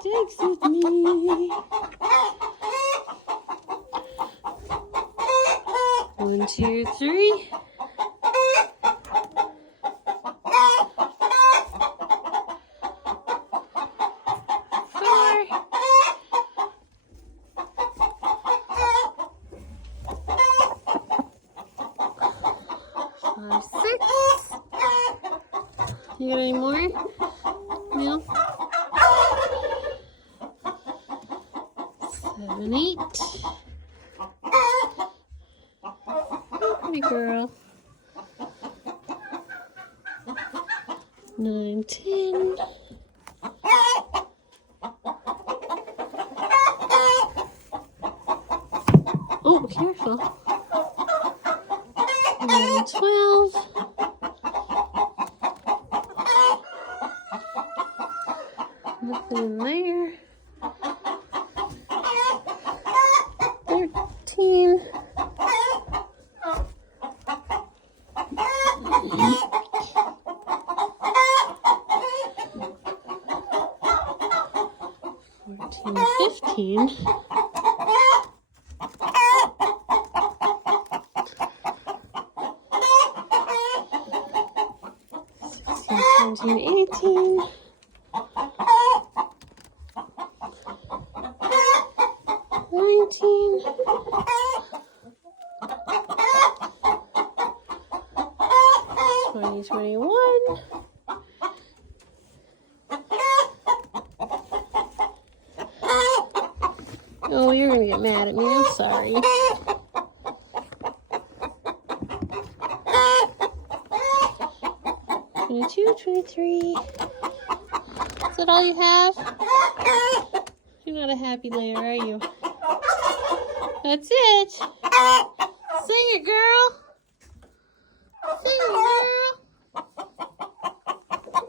sticks with me. 1, 2, 3. 4. 5, 6. You got any more? No? 7, 8. Pretty girl. 9, 10. Oh, careful. 11, 12. Nothing in there. 13. 14, 15. 16, 17, 18. 19. 20, 21. Oh, you're gonna get mad at me. I'm sorry. 22, 23. Is that all you have? You're not a happy layer, are you? That's it. Sing it, girl.